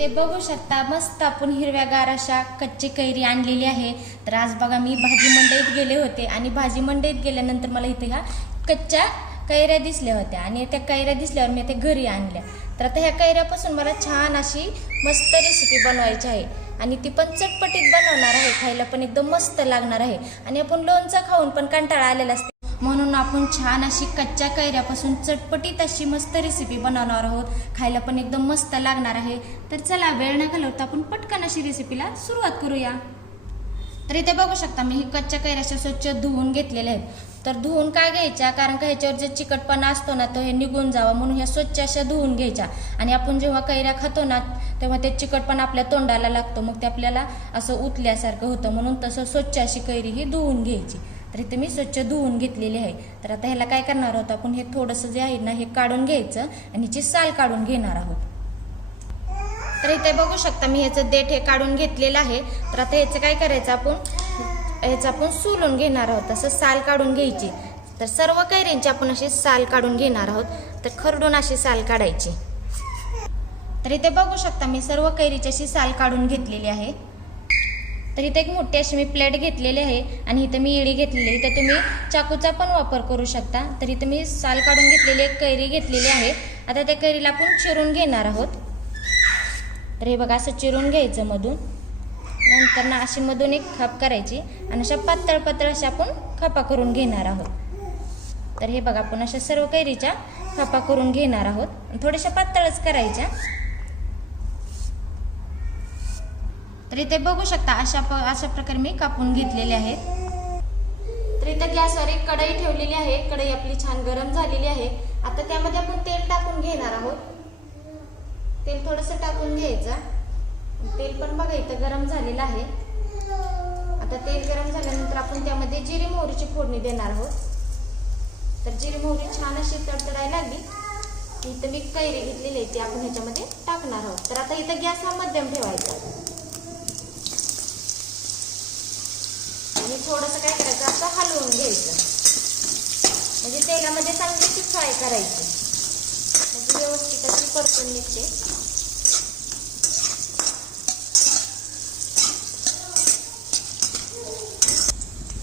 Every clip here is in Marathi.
ते बघू शकता. मस्त आपण हिरव्यागार अशा कच्ची कैरी आणलेली आहे. तर आज बघा मी भाजी मंडईत गेले होते आणि भाजी मंडईत गेल्यानंतर मला इथे ह्या कच्च्या कैऱ्या दिसल्या होत्या आणि त्या कैऱ्या दिसल्यावर मी ते घरी आणल्या. तर आता ह्या कैऱ्यापासून मला छान अशी मस्त रेसिपी बनवायची आहे. आणि ती पण चटपटीत बनवणार आहे. खायला पण एकदम मस्त लागणार आहे. आणि आपण लोणचं खाऊन पण कंटाळा आलेला असते. म्हणून आपण छान अशी कच्च्या कैऱ्यापासून चटपटीत अशी मस्त रेसिपी बनवणार आहोत. खायला पण एकदम मस्त लागणार आहे. तर चला वेळ न घालवता आपण पटकन अशी रेसिपीला सुरुवात करूया. तर इथे बघू शकता मी ही कच्च्या कैऱ्याशा स्वच्छ धुवून घेतलेल्या आहेत. तर धुवून काय घ्यायच्या कारण का ह्याच्यावर जे चिकटपणा असतो ना तो हे निघून जावा. म्हणून ह्या स्वच्छ अशा धुवून घ्यायच्या. आणि आपण जेव्हा कैऱ्या खातो ना तेव्हा ते चिकटपणा आपल्या तोंडाला लागतो. मग ते आपल्याला असं उतल्यासारखं होतं. म्हणून तसं स्वच्छ अशी कैरी ही धुवून घ्यायची. तर इथे मी स्वच्छ धुवून घेतलेली आहे. तर आता ह्याला काय करणार आहोत आपण? हे थोडंसं जे आहे ना हे काढून घ्यायचं आणि हिची साल काढून घेणार आहोत. तर इथे बघू शकता मी ह्याचं देठ हे काढून घेतलेलं आहे. तर आता ह्याचं काय करायचं आपण? ह्याचं आपण सोलून घेणार आहोत. असं साल काढून घ्यायची. तर सर्व कैऱ्यांची आपण अशी साल काढून घेणार आहोत. तर खरडून अशी साल काढायची. तर इथे बघू शकता मी सर्व कैरीची अशी साल काढून घेतलेली आहे. तर इथे एक मोठी अशी मी प्लेट घेतलेली आहे आणि इथं मी इडी घेतलेली इथं तुम्ही चाकूचा पण वापर करू शकता. तर इथं मी साल काढून घेतलेली एक कैरी घेतलेली आहे. आता त्या कैरीला आपण चिरून घेणार आहोत. तर हे बघा असं चिरून घ्यायचं मधून. नंतर ना अशी मधून एक खाप करायची आणि अशा पातळ पातळ अशा आपण खापा करून घेणार आहोत. तर हे बघा आपण अशा सर्व कैरीच्या खापा करून घेणार आहोत. थोड्याशा पातळच करायच्या. तर इथे बघू शकता अशा प अशा प्रकारे मी कापून घेतलेले आहेत. तर इथं गॅसवर एक कढई ठेवलेली आहे. कढई आपली छान गरम झालेली आहे. आता त्यामध्ये आपण तेल टाकून घेणार आहोत. तेल थोडंसं टाकून घ्यायचं. तेल पण बघा इथं गरम झालेलं आहे. आता तेल गरम झाल्यानंतर आपण त्यामध्ये जिरी मोहरीची फोडणी देणार आहोत. तर जिरी मोहरी छान अशी तडतडायला लागली. इथं मी कैरी घेतलेली आहे ती आपण ह्याच्यामध्ये टाकणार आहोत. तर आता इथं गॅस हा मध्यम ठेवायचा आणि थोडंसं काय करायचं? असं हलवून घ्यायचं. म्हणजे तेलामध्ये चांगली ती फ्राय करायची. म्हणजे व्यवस्थित अशी परतून निघते.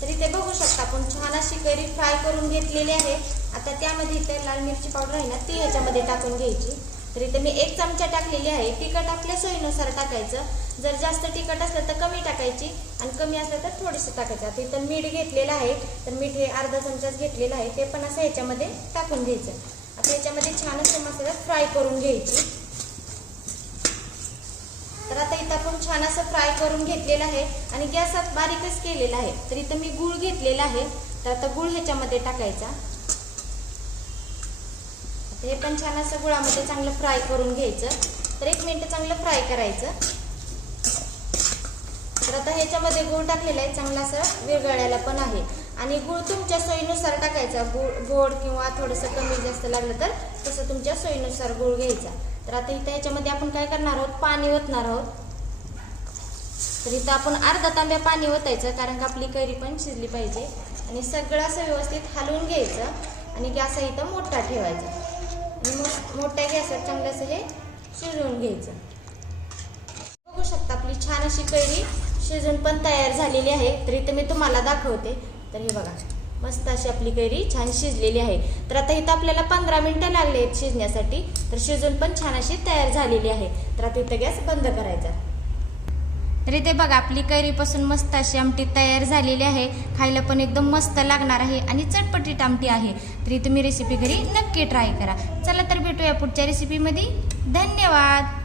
तर इथे बघू शकता आपण छान अशी करी फ्राय करून घेतलेली आहे. आता त्यामध्ये इथे लाल मिरची पावडर आहे ना ती ह्याच्यामध्ये टाकून घ्यायची. तर इथे मी एक चमचा टाकलेली आहे. तिखट आपल्या सोयीनुसार टाकायचं. जर जास्त तिखट असलं टाकायची आणि कमी असलं तर थोडीशी टाकायचं. आता इथं मीठ घेतलेलं आहे तर मीठ हे अर्धा चमचाच घेतलेलं आहे ते पण असं ह्याच्यामध्ये टाकून घ्यायचं. आता ह्याच्यामध्ये छान असं मसाला फ्राय करून घ्यायची. तर आता इथं आपण छान असं फ्राय करून घेतलेलं आहे आणि गॅसात बारीकच केलेला आहे. तर इथं मी गुळ घेतलेला आहे तर आता गुळ ह्याच्यामध्ये टाकायचा. हे पण छान असं गुळामध्ये चांगलं फ्राय करून घ्यायचं. तर एक मिनटं चांगलं फ्राय करायचं. तर आता ह्याच्यामध्ये गूळ टाकलेला आहे चांगला असं विरघळायला पण आहे. आणि गूळ तुमच्या सोयीनुसार टाकायचा. गुळ गोड किंवा थोडंसं कमी जास्त लागलं तर तसं तुमच्या सोयीनुसार गूळ घ्यायचा. तर आता इथं ह्याच्यामध्ये आपण काय करणार आहोत? पाणी ओतणार आहोत. तर इथं आपण अर्धा तांब्या पाणी ओतायचं कारण का आपली कैरी पण शिजली पाहिजे. आणि सगळं असं व्यवस्थित हलवून घ्यायचं आणि गॅस इथं मोठा ठेवायचा. आणि मो- मोठ्या गॅसवर चांगलं असं हे शिजवून घ्यायचं. बघू शकता आपली छान अशी कैरी शिजून पण तयार झालेली आहे. तर इथं मी तुम्हाला दाखवते. तर हे बघा मस्त अशी आपली कैरी छान शिजलेली आहे. तर आता इथं आपल्याला पंधरा मिनटं लागले आहेत शिजण्यासाठी. तर शिजून पण छान अशी तयार झालेली आहे. तर आता इथं गॅस बंद करायचा. तर इथे बघा आपली कैरीपासून मस्त अशी आमटी तयार झालेली आहे. खायला पण एकदम मस्त लागणार आहे आणि चटपटीत आमटी आहे. तर इथे मी रेसिपी घरी नक्की ट्राय करा. चला तर भेटूया पुढच्या रेसिपीमध्ये धन्यवाद!